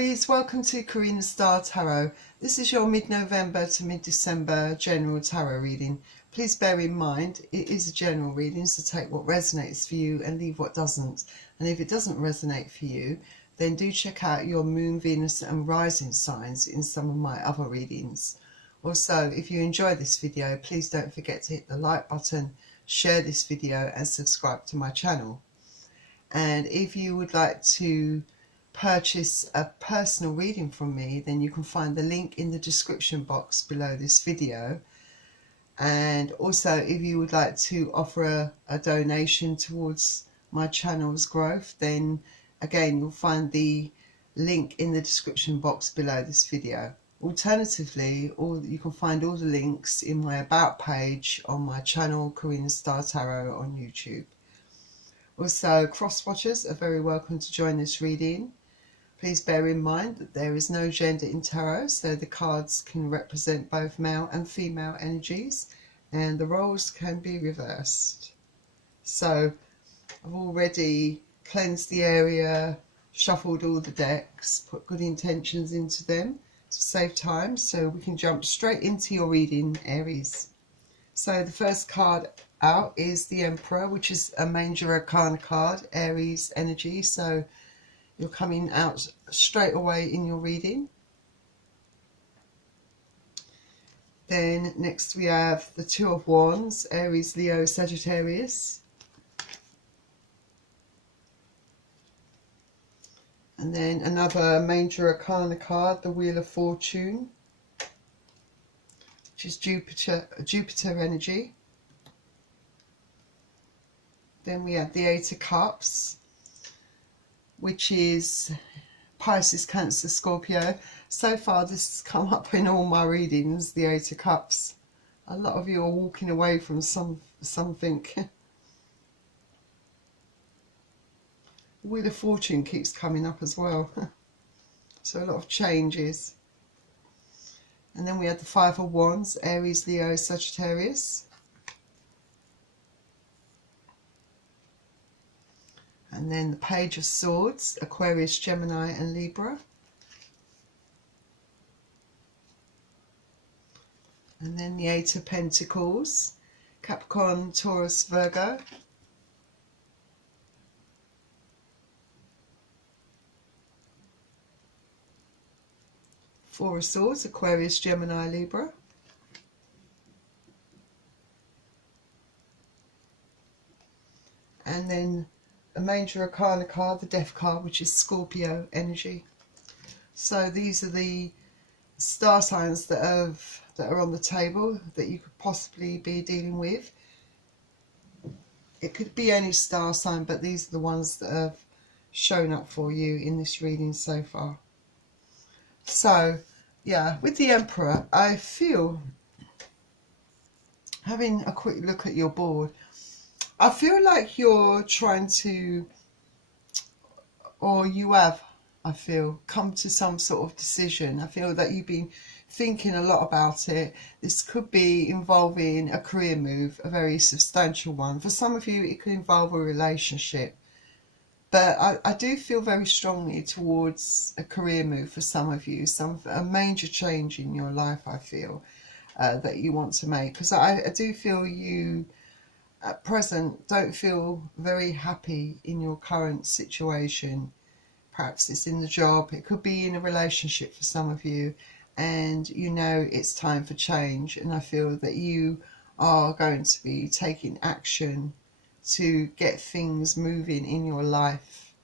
Aries, welcome to Karina Star Tarot. This is your mid-November to mid-December general tarot reading. Please bear in mind it is a general reading, so take what resonates for you and leave what doesn't. And if it doesn't resonate for you, then do check out your moon, Venus and rising signs in some of my other readings. Also, if you enjoy this video, please don't forget to hit the like button, share this video and subscribe to my channel. And if you would like to purchase a personal reading from me, then you can find the link in the description box below this video. And also, if you would like to offer a donation towards my channel's growth, then again you'll find the link in the description box below this video. Alternatively, you can find all the links in my about page on my channel Karina Star Tarot on YouTube. Also, cross watchers are very welcome to join this reading. Please bear in mind that there is no gender in tarot, so the cards can represent both male and female energies, and the roles can be reversed. So I've already cleansed the area, shuffled all the decks, put good intentions into them to save time, so we can jump straight into your reading, Aries. So the first card out is the Emperor, which is a major arcana card, Aries energy, so you're coming out straight away in your reading. Then next we have the Two of Wands, Aries, Leo, Sagittarius. And then another major arcana card, the Wheel of Fortune, which is Jupiter energy. Then we have the Eight of Cups, which is Pisces, Cancer, Scorpio. So far this has come up in all my readings, the Eight of Cups. A lot of you are walking away from something. Wheel of Fortune keeps coming up as well. So a lot of changes. And then we have the Five of Wands, Aries, Leo, Sagittarius. And then the Page of Swords, Aquarius, Gemini and Libra. And then the Eight of Pentacles, Capricorn, Taurus, Virgo. Four of Swords, Aquarius, Gemini, Libra. And then a major arcana card, the Death card, which is Scorpio energy. So these are the star signs that are on the table that you could possibly be dealing with. It could be any star sign, but these are the ones that have shown up for you in this reading so far. So yeah, with the Emperor, I feel, having a quick look at your board, I feel like you're trying to, or you have, I feel, come to some sort of decision. I feel that you've been thinking a lot about it. This could be involving a career move, a very substantial one. For some of you, it could involve a relationship. But I do feel very strongly towards a career move for some of you, a major change in your life, I feel, that you want to make. Because I do feel you, at present, don't feel very happy in your current situation. Perhaps it's in the job, it could be in a relationship for some of you, and you know it's time for change. And I feel that you are going to be taking action to get things moving in your life.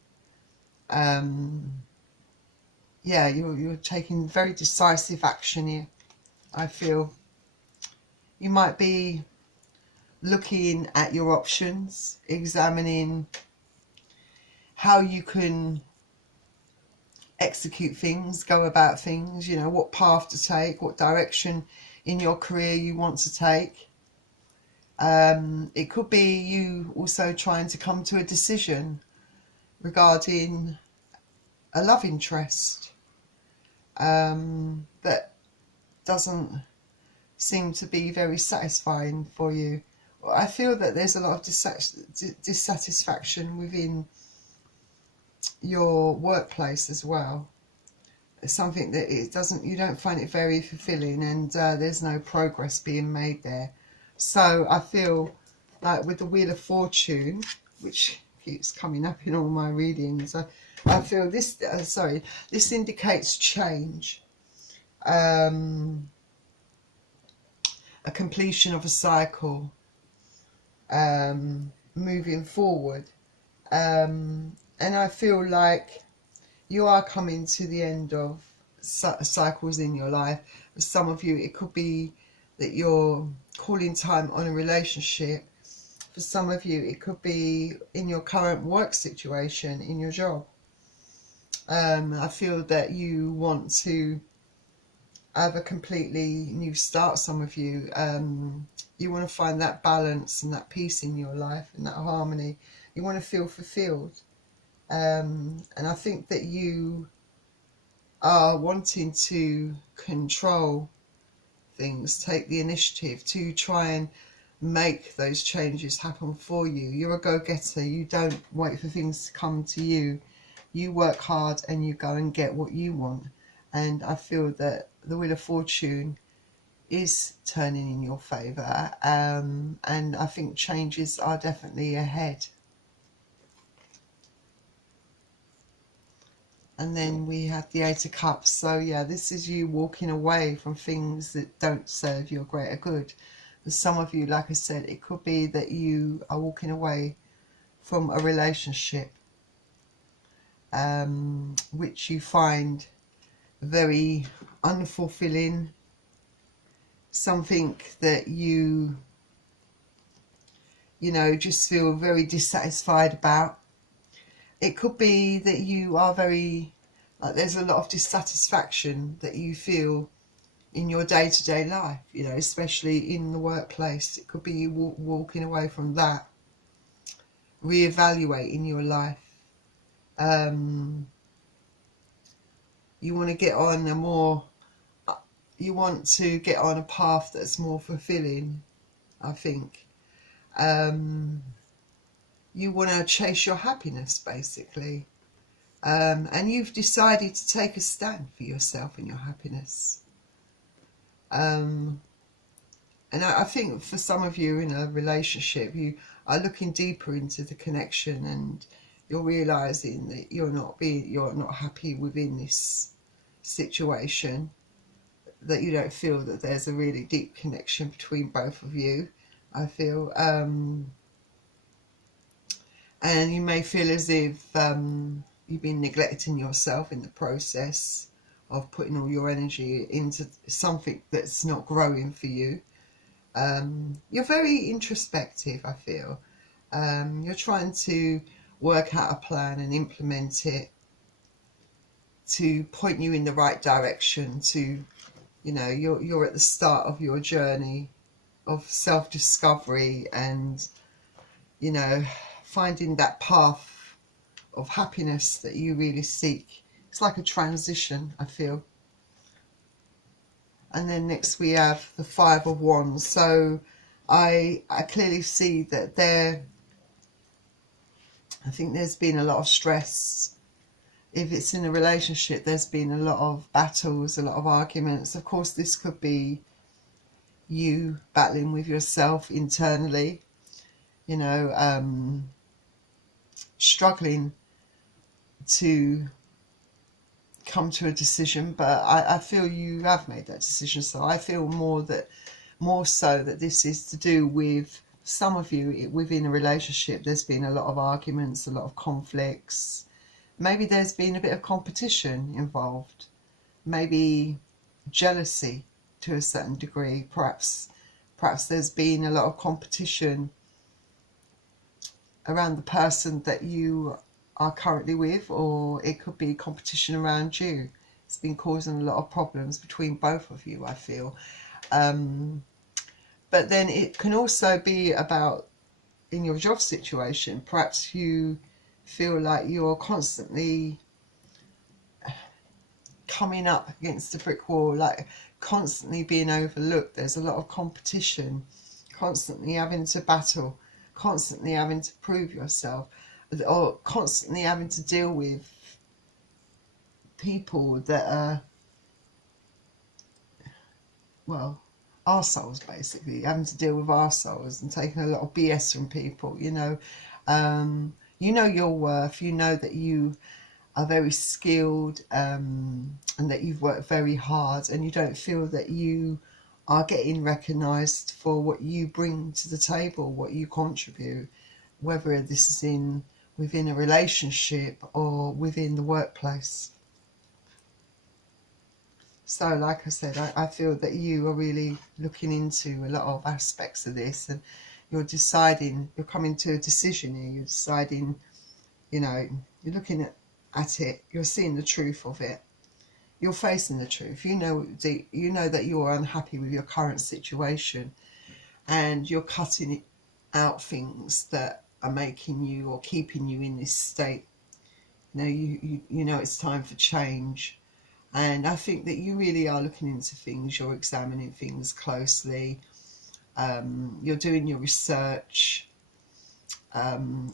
Yeah, you're taking very decisive action here, I feel. You might be looking at your options, examining how you can execute things, go about things, you know, what path to take, what direction in your career you want to take. It could be you also trying to come to a decision regarding a love interest that doesn't seem to be very satisfying for you. I feel that there's a lot of dissatisfaction within your workplace as well. something that you don't find it very fulfilling, and there's no progress being made there. So I feel like with the Wheel of Fortune, which keeps coming up in all my readings, I feel this, this indicates change, a completion of a cycle, moving forward. And I feel like you are coming to the end of cycles in your life. For some of you, it could be that you're calling time on a relationship. For some of you, it could be in your current work situation, in your job. I feel that you want to have a completely new start. Some of you, you want to find that balance and that peace in your life and that harmony. You want to feel fulfilled. And I think that you are wanting to control things, take the initiative to try and make those changes happen for you. You're a go-getter. You don't wait for things to come to you. You work hard and you go and get what you want. And I feel that the Wheel of Fortune is turning in your favour, and I think changes are definitely ahead. And then we have the Eight of Cups. So yeah, this is you walking away from things that don't serve your greater good. For some of you, like I said, it could be that you are walking away from a relationship which you find very unfulfilling, something that you know, just feel very dissatisfied about. It could be that you are very, like, there's a lot of dissatisfaction that you feel in your day-to-day life, you know, especially in the workplace. It could be you walking away from that, reevaluating your life. You want to get on you want to get on a path that's more fulfilling, I think. You want to chase your happiness, basically. And you've decided to take a stand for yourself and your happiness. And I think for some of you in a relationship, you are looking deeper into the connection, and you're realising that you're not happy within this situation, that you don't feel that there's a really deep connection between both of you, I feel. And you may feel as if you've been neglecting yourself in the process of putting all your energy into something that's not growing for you. You're very introspective, I feel. You're trying to work out a plan and implement it to point you in the right direction, to, you know, you're at the start of your journey of self-discovery and, you know, finding that path of happiness that you really seek. It's like a transition, I feel. And then next we have the Five of Wands. So I clearly see that I think there's been a lot of stress. If it's in a relationship, there's been a lot of battles, a lot of arguments. Of course, this could be you battling with yourself internally, you know, struggling to come to a decision. But I feel you have made that decision. So I feel more so that this is to do with some of you within a relationship. There's been a lot of arguments, a lot of conflicts. Maybe there's been a bit of competition involved, maybe jealousy to a certain degree. Perhaps there's been a lot of competition around the person that you are currently with, or it could be competition around you. It's been causing a lot of problems between both of you, I feel. But then it can also be about in your job situation. Perhaps you feel like you're constantly coming up against a brick wall, like constantly being overlooked. There's a lot of competition, constantly having to battle, constantly having to prove yourself, or constantly having to deal with people that are, well, arseholes basically, having to deal with arseholes and taking a lot of BS from people, you know. You know your worth, you know that you are very skilled, and that you've worked very hard, and you don't feel that you are getting recognised for what you bring to the table, what you contribute, whether this is within a relationship or within the workplace. So like I said, I feel that you are really looking into a lot of aspects of this, and you're deciding, you're coming to a decision here, you're deciding, you know, you're looking at it, you're seeing the truth of it, you're facing the truth. You know that you're unhappy with your current situation, and you're cutting out things that are making you or keeping you in this state. You know, you know it's time for change. And I think that you really are looking into things, you're examining things closely, you're doing your research,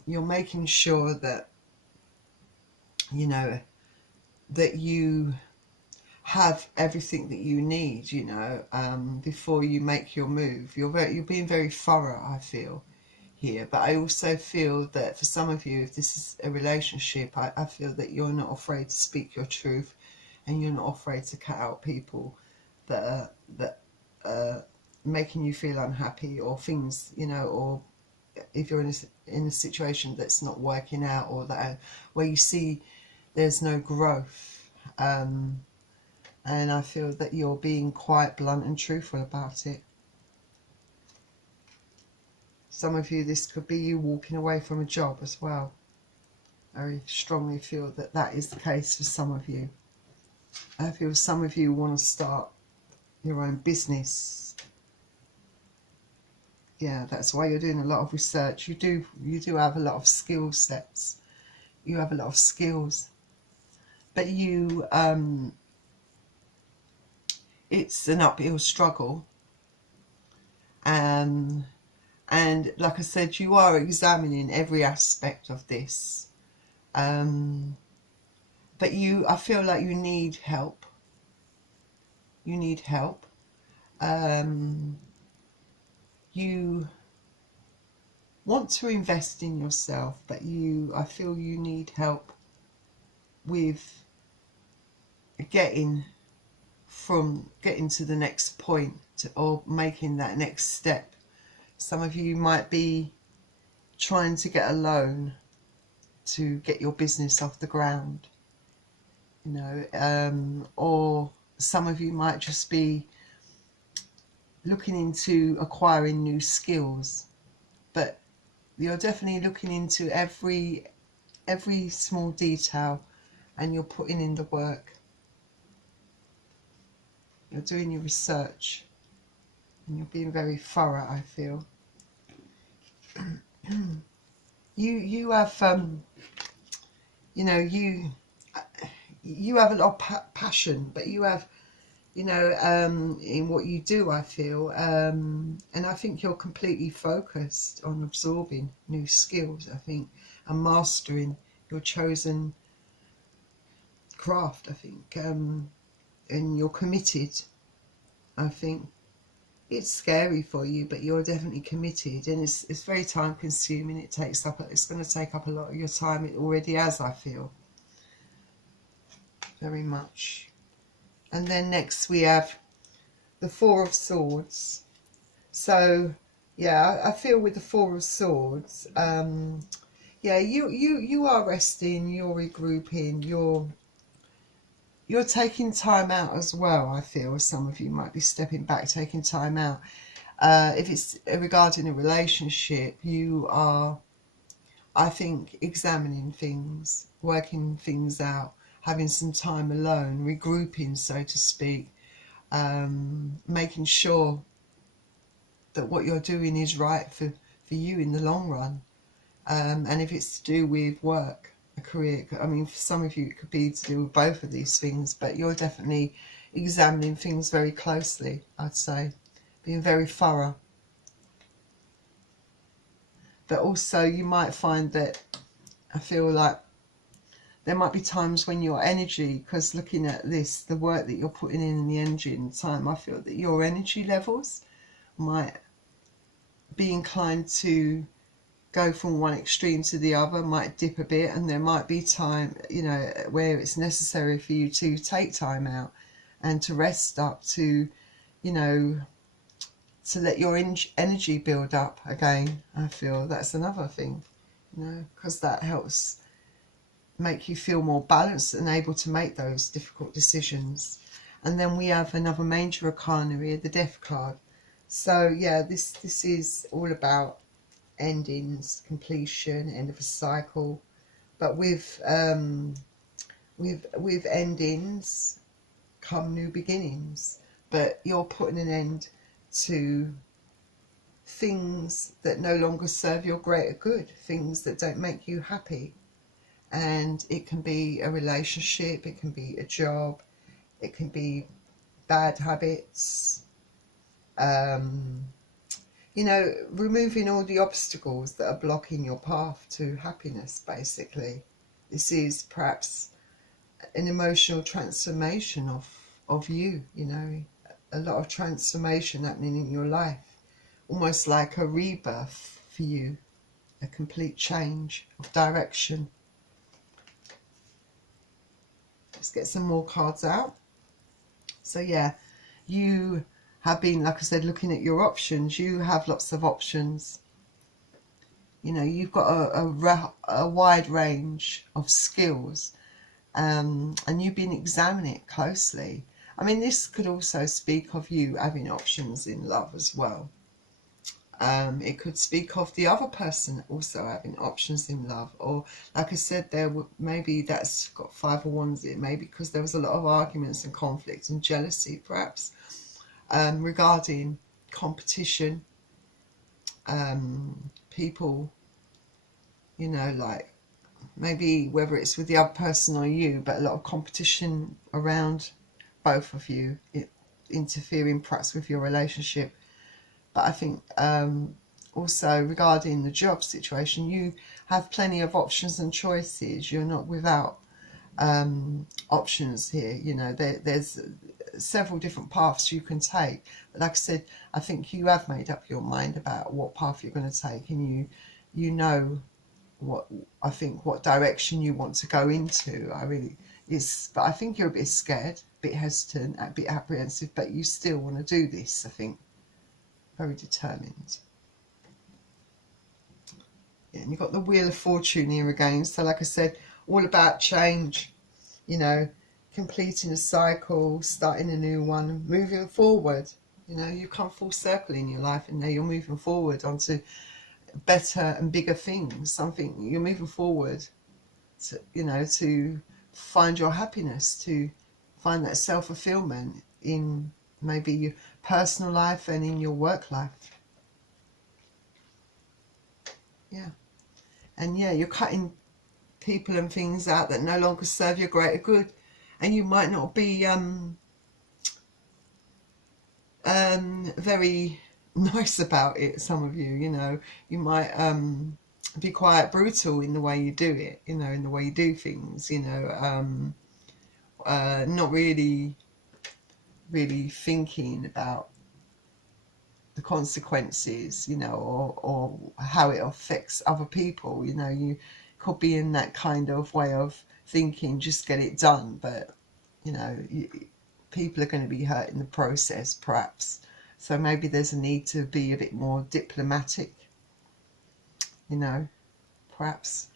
you're making sure that, you know, that you have everything that you need, you know, before you make your move. You're being very thorough, I feel, here. But I also feel that for some of you, if this is a relationship, I feel that you're not afraid to speak your truth, and you're not afraid to cut out people that are making you feel unhappy, or things, you know, or if you're in a situation that's not working out, or that where you see there's no growth. And I feel that you're being quite blunt and truthful about it. Some of you, this could be you walking away from a job as well. I very strongly feel that that is the case for some of you. I feel some of you want to start your own business. Yeah, that's why you're doing a lot of research. You do have a lot of skill sets. You have a lot of skills. But you, it's an uphill struggle. And like I said, you are examining every aspect of this. But I feel like you need help. You need help. You want to invest in yourself, but I feel you need help with getting to the next point, or making that next step. Some of you might be trying to get a loan to get your business off the ground, you know, or some of you might just be looking into acquiring new skills. But you're definitely looking into every small detail, and you're putting in the work. You're doing your research, and you're being very thorough, I feel. You have you know, you have a lot of passion, but you have, you know, in what you do, I feel, and I think you're completely focused on absorbing new skills, I think, and mastering your chosen craft, I think, and you're committed. I think it's scary for you, but you're definitely committed, and it's very time consuming. It's going to take up a lot of your time. It already has, I feel, very much. And then next we have the Four of Swords. So yeah, I feel with the Four of Swords, yeah, you are resting, you're regrouping, you're taking time out as well. I feel some of you might be stepping back, taking time out. If it's regarding a relationship, you are, I think, examining things, working things out, having some time alone, regrouping, so to speak, making sure that what you're doing is right for you in the long run. And if it's to do with work, a career, I mean, for some of you it could be to do with both of these things, but you're definitely examining things very closely, I'd say, being very thorough. But also you might find that, I feel like there might be times when your energy, because looking at this, the work that you're putting in the energy and time, I feel that your energy levels might be inclined to go from one extreme to the other, might dip a bit, and there might be time, you know, where it's necessary for you to take time out and to rest up, to, you know, to let your energy build up again. I feel that's another thing, you know, because that helps make you feel more balanced and able to make those difficult decisions. And then we have another major arcana here, the Death card. So yeah, this is all about endings, completion, end of a cycle. But with endings come new beginnings. But you're putting an end to things that no longer serve your greater good, things that don't make you happy. And it can be a relationship, it can be a job, it can be bad habits, you know, removing all the obstacles that are blocking your path to happiness, basically. This is perhaps an emotional transformation of you, you know, a lot of transformation happening in your life, almost like a rebirth for you, a complete change of direction. Let's get some more cards out. So yeah, you have been, like I said, looking at your options. You have lots of options. You know, you've got a wide range of skills, and you've been examining it closely. I mean, this could also speak of you having options in love as well. It could speak of the other person also having options in love, or like I said, maybe that's got Five of Wands. It may be because there was a lot of arguments and conflict and jealousy, perhaps, regarding competition. People, you know, like maybe whether it's with the other person or you, but a lot of competition around both of you, interfering perhaps with your relationship. But I think also regarding the job situation, you have plenty of options and choices. You're not without options here. You know, there's several different paths you can take. But like I said, I think you have made up your mind about what path you're going to take, and you know what direction you want to go into. But I think you're a bit scared, a bit hesitant, a bit apprehensive, but you still want to do this, I think. Very determined. Yeah, and you've got the Wheel of Fortune here again. So like I said, all about change, you know, completing a cycle, starting a new one, moving forward. You know, you come full circle in your life, and now you're moving forward onto better and bigger things. Something you're moving forward to, you know, to find your happiness, to find that self-fulfillment in maybe your personal life and in your work life. Yeah. And yeah, you're cutting people and things out that no longer serve your greater good, and you might not be very nice about it. Some of you, you know, you might be quite brutal in the way you do it, you know, in the way you do things, you know, not really thinking about the consequences, you know, or how it affects other people. You know, you could be in that kind of way of thinking, just get it done, but you know, people are going to be hurt in the process, perhaps. So maybe there's a need to be a bit more diplomatic, you know, perhaps.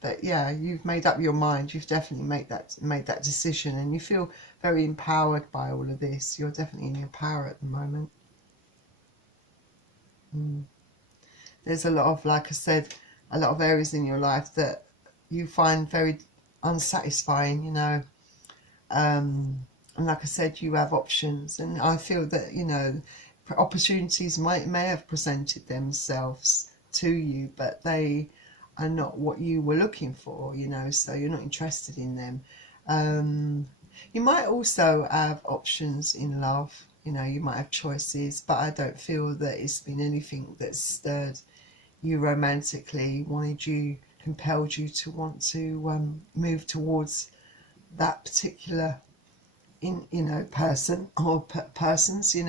But yeah, you've made up your mind. You've definitely made that decision, and you feel very empowered by all of this. You're definitely in your power at the moment. There's a lot of, like I said, a lot of areas in your life that you find very unsatisfying, you know. And like I said, you have options, and I feel that, you know, opportunities may have presented themselves to you, but they are not what you were looking for, you know, so you're not interested in them. You might also have options in love, you know, you might have choices, but I don't feel that it's been anything that's stirred you romantically, wanted you compelled you to want to move towards that particular person or persons. It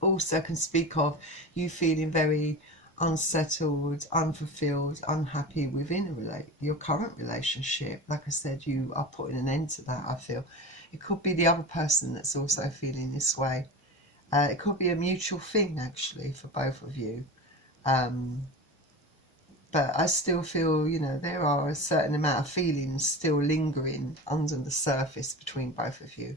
also can speak of you feeling very unsettled, unfulfilled, unhappy within your current relationship. Like I said, you are putting an end to that, I feel. It could be the other person that's also feeling this way. It could be a mutual thing, actually, for both of you. But I still feel, there are a certain amount of feelings still lingering under the surface between both of you.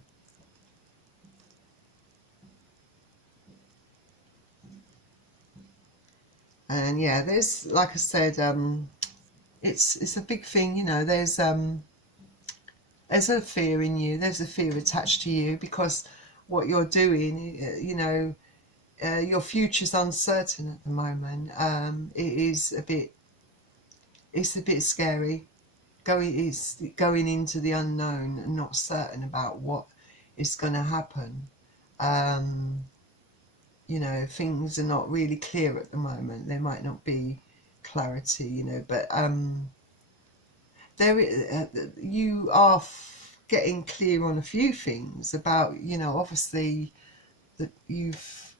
And yeah, there's, like I said, it's a big thing, there's a fear in you, there's a fear attached to you, because what you're doing, your future's uncertain at the moment. It's a bit scary, going into the unknown and not certain about what is going to happen. Things are not really clear at the moment. There might not be clarity, but you are getting clear on a few things about, obviously, that you've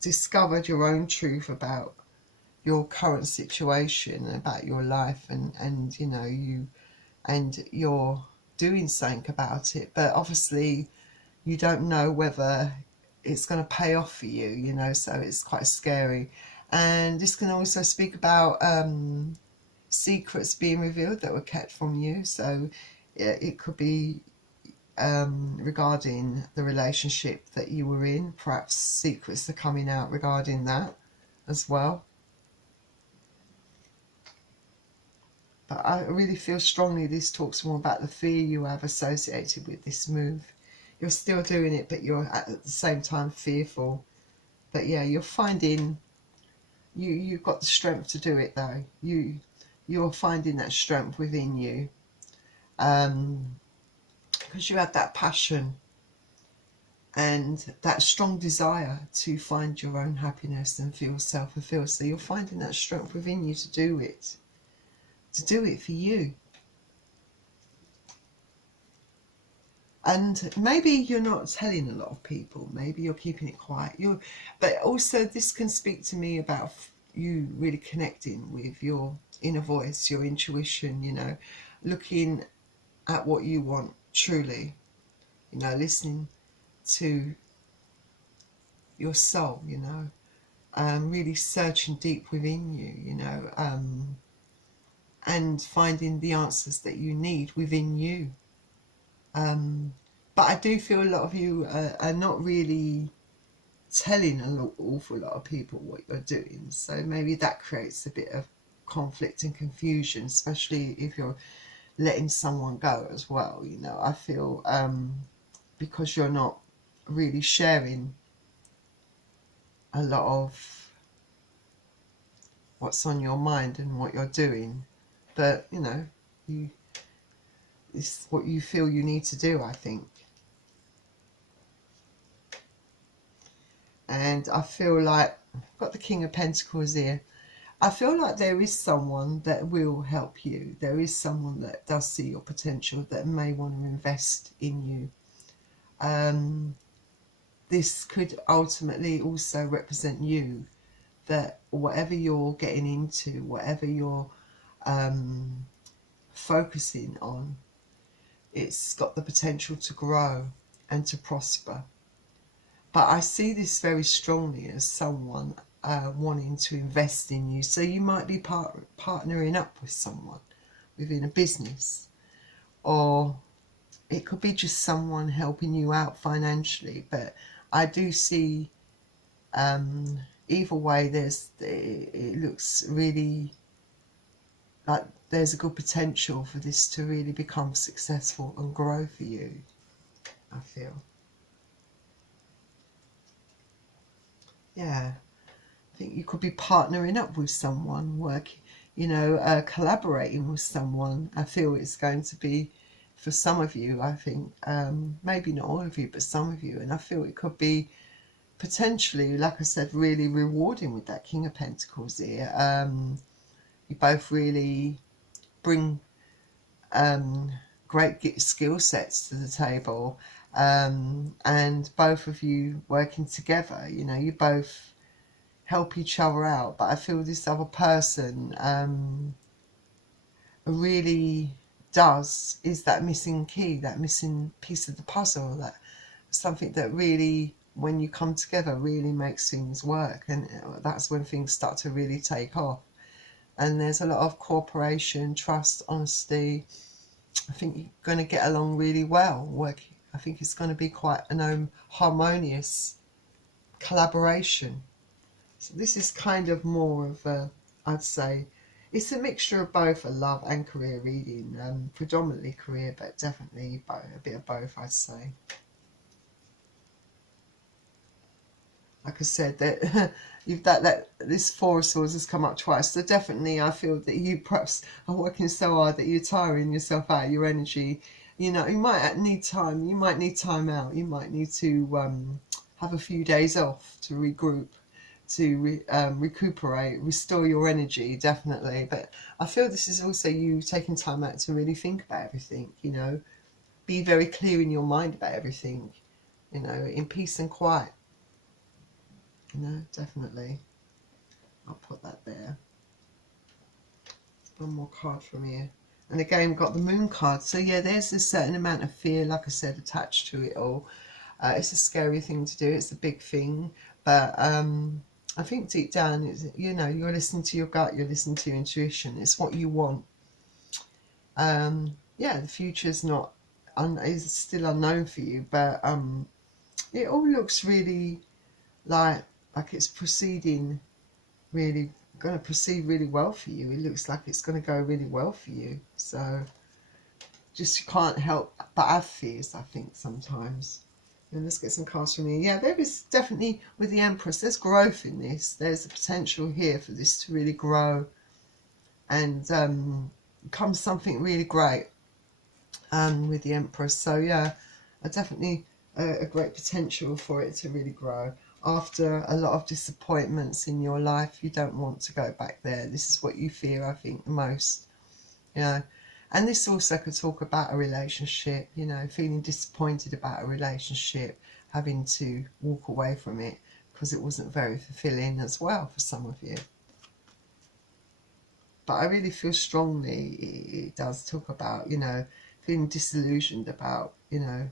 discovered your own truth about your current situation, about your life, and you're doing something about it. But obviously you don't know whether it's going to pay off for you, so it's quite scary. And this can also speak about secrets being revealed that were kept from you. So it could be regarding the relationship that you were in. Perhaps secrets are coming out regarding that as well. But I really feel strongly this talks more about the fear you have associated with this move. You're still doing it, but you're at the same time fearful. But yeah, you're finding you've got the strength to do it, though. You're finding that strength within you, because you have that passion and that strong desire to find your own happiness and feel self-fulfilled. So you're finding that strength within you to do it for you. And maybe you're not telling a lot of people, maybe you're keeping it quiet. But also this can speak to me about you really connecting with your inner voice, your intuition, looking at what you want truly, listening to your soul, really searching deep within you, and finding the answers that you need within you. But I do feel a lot of you are not really telling an awful lot of people what you're doing. So maybe that creates a bit of conflict and confusion, especially if you're letting someone go as well. I feel because you're not really sharing a lot of what's on your mind and what you're doing. But, it's what you feel you need to do, I think. And I feel like I've got the King of Pentacles here. I feel like there is someone that will help you. There is someone that does see your potential, that may want to invest in you. This could ultimately also represent you, that whatever you're getting into, whatever you're focusing on, it's got the potential to grow and to prosper. But I see this very strongly as someone wanting to invest in you. So you might be partnering up with someone within a business, or it could be just someone helping you out financially. But I do see either way, it looks really like there's a good potential for this to really become successful and grow for you, I feel. Yeah, I think you could be partnering up with someone, working, collaborating with someone. I feel it's going to be, for some of you, I think, maybe not all of you, but some of you. And I feel it could be potentially, like I said, really rewarding with that King of Pentacles here. You both really bring great skill sets to the table, and both of you working together, you know, you both help each other out. But I feel this other person really is that missing key, that missing piece of the puzzle, that something that really, when you come together, really makes things work. And that's when things start to really take off. And there's a lot of cooperation, trust, honesty. I think you're going to get along really well working. I think it's going to be quite an harmonious collaboration. So this is kind of more of a, I'd say, it's a mixture of both a love and career reading, predominantly career, but definitely a bit of both, I'd say. Like I said, that this Four of Swords has come up twice. So definitely, I feel that you perhaps are working so hard that you're tiring yourself out, your energy. You know, you might need time. You might need time out. You might need to have a few days off to regroup, to recuperate, restore your energy, definitely. But I feel this is also you taking time out to really think about everything, you know, be very clear in your mind about everything, you know, in peace and quiet, you know, definitely. I'll put that there. One more card from here. And again, we've got the Moon card. So yeah, there's a certain amount of fear, like I said, attached to it all. It's a scary thing to do. It's a big thing. But I think deep down, you know, you're listening to your gut, you're listening to your intuition. It's what you want. Yeah, the future's not, is still unknown for you, but it all looks really like it's proceeding, really going to proceed really well for you. It looks like it's going to go really well for you. So just you can't help but have fears, I think, sometimes. And let's get some cards from here. Yeah, there is definitely, with the Empress, there's growth in this. There's the potential here for this to really grow and become something really great with the Empress. So yeah, definitely a great potential for it to really grow. After a lot of disappointments in your life, you don't want to go back there. This is what you fear, I think, the most. You know, and this also could talk about a relationship, you know, feeling disappointed about a relationship, having to walk away from it because it wasn't very fulfilling as well for some of you. But I really feel strongly it does talk about, you know, feeling disillusioned about, you know,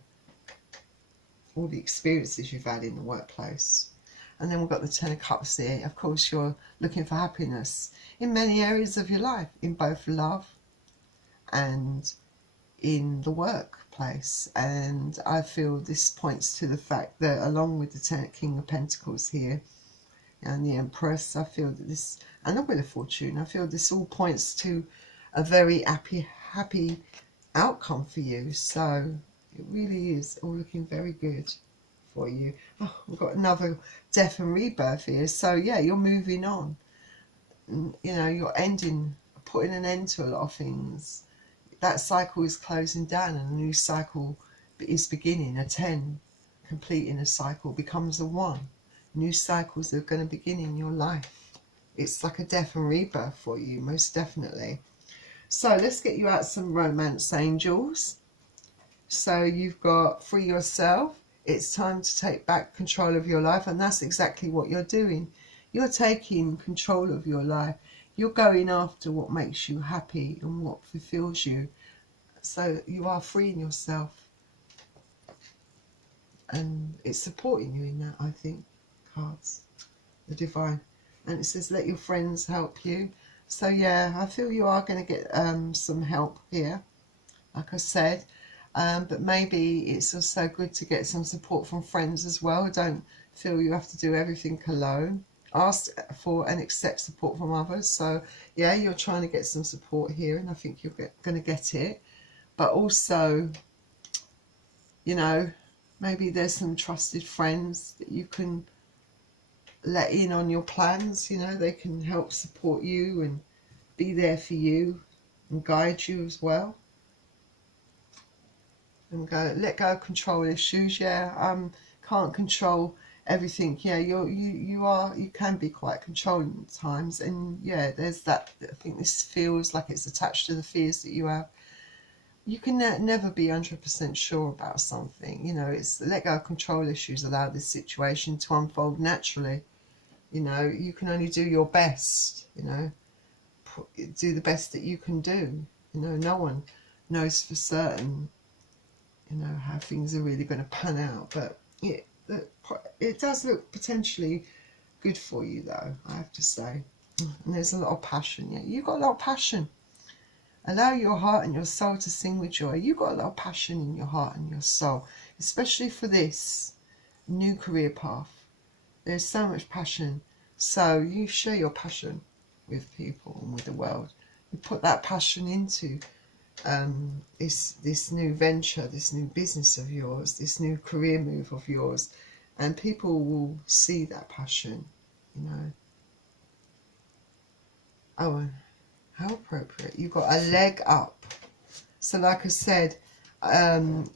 all the experiences you've had in the workplace. And then we've got the Ten of Cups here. Of course, you're looking for happiness in many areas of your life, in both love and in the workplace. And I feel this points to the fact that along with the King of Pentacles here and the Empress, I feel that this, and the Wheel of Fortune, I feel this all points to a very happy outcome for you. So it really is all looking very good for you. Oh, we've got another Death and Rebirth here. So yeah, you're moving on. You know, you're putting an end to a lot of things. That cycle is closing down and a new cycle is beginning. A 10 completing a cycle becomes a 1. New cycles are going to begin in your life. It's like a death and rebirth for you, most definitely. So let's get you out some romance angels. So you've got free yourself. It's time to take back control of your life, and that's exactly what you're doing. You're taking control of your life. You're going after what makes you happy and what fulfills you. So you are freeing yourself. And it's supporting you in that, I think. Cards. The Divine. And it says, let your friends help you. So yeah, I feel you are going to get some help here, like I said. But maybe it's also good to get some support from friends as well. Don't feel you have to do everything alone. Ask for and accept support from others. So yeah, you're trying to get some support here, and I think you're going to get it. But also, you know, maybe there's some trusted friends that you can let in on your plans. You know, they can help support you and be there for you and guide you as well. And let go of control issues. Yeah, can't control everything. Yeah, you can be quite controlling at times, and yeah, there's that. I think this feels like it's attached to the fears that you have. You can never be 100% sure about something. You know, it's let go of control issues, allow this situation to unfold naturally. You know, you can only do your best. You know, do the best that you can do. You know, no one knows for certain, you know, how things are really going to pan out, but it does look potentially good for you, though, I have to say. And there's a lot of passion. Yeah, you've got a lot of passion. Allow your heart and your soul to sing with joy. You've got a lot of passion in your heart and your soul, especially for this new career path. There's so much passion. So you share your passion with people and with the world. You put that passion into this new venture, this new business of yours, this new career move of yours, and people will see that passion, you know. Oh, how appropriate. You've got a leg up. So like I said,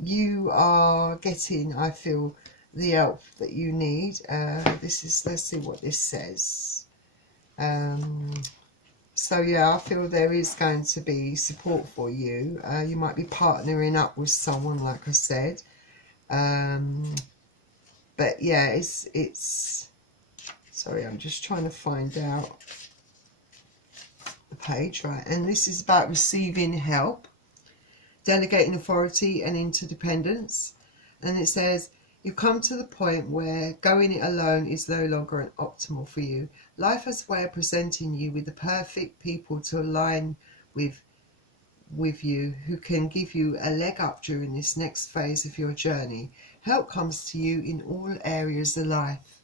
you are getting, I feel, the help that you need. Let's see what this says. So yeah, I feel there is going to be support for you. You might be partnering up with someone, like I said. But yeah, it's sorry, I'm just trying to find out the page, right? And this is about receiving help, delegating authority and interdependence. And it says, you come to the point where going it alone is no longer optimal for you. Life has a way of presenting you with the perfect people to align with you, who can give you a leg up during this next phase of your journey. Help comes to you in all areas of life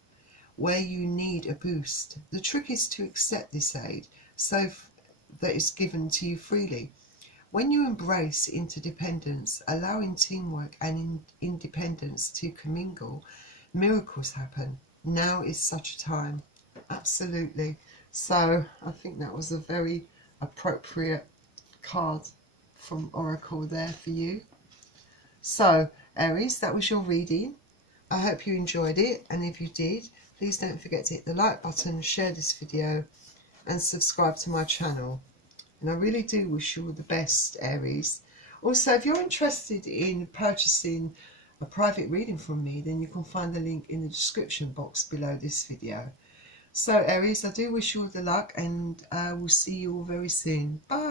where you need a boost. The trick is to accept this aid so that it's given to you freely. When you embrace interdependence, allowing teamwork and independence to commingle, miracles happen. Now is such a time. Absolutely. So I think that was a very appropriate card from Oracle there for you. So Aries, that was your reading. I hope you enjoyed it, and if you did, please don't forget to hit the like button, share this video and subscribe to my channel. And I really do wish you all the best, Aries. Also, if you're interested in purchasing a private reading from me, then you can find the link in the description box below this video. So Aries, I do wish you all the luck, and I will see you all very soon. Bye.